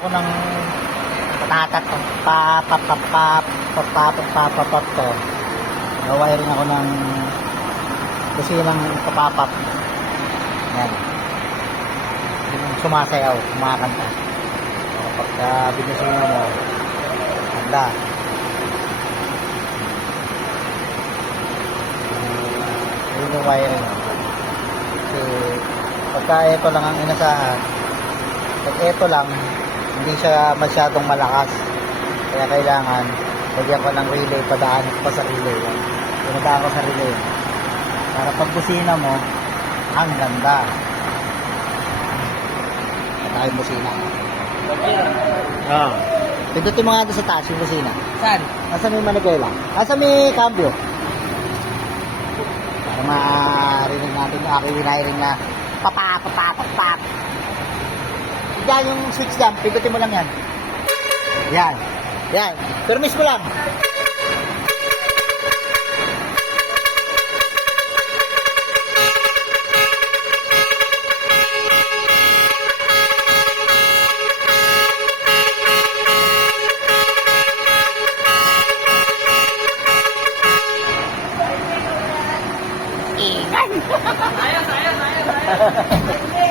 Ako ng patatat papapapapapapapapapap to. Nawiring ako ng businang papapap. Yan. Yung sumasayaw, kumakanta. Pagka binusin mo, handa. Yun yung wiring. Kasi pagka ito lang ang inasahan, pag ito lang, hindi siya masyadong malakas. Kaya kailangan, lagyan ko ng relay, padaan ko sa relay. Pinadaan ko sa relay. Para pag busina mo, ang ganda. At tayo busina. Pindutin mo nga doon sa taas yung busina. Saan? Nasa may manigay lang. Nasa may cambio. Para marinig natin yung aking winayiring na papapapapapap. Diyan yung switch dyan. Pindutin mo lang yan. Yan. Yan. Permis mo lang. Ayos.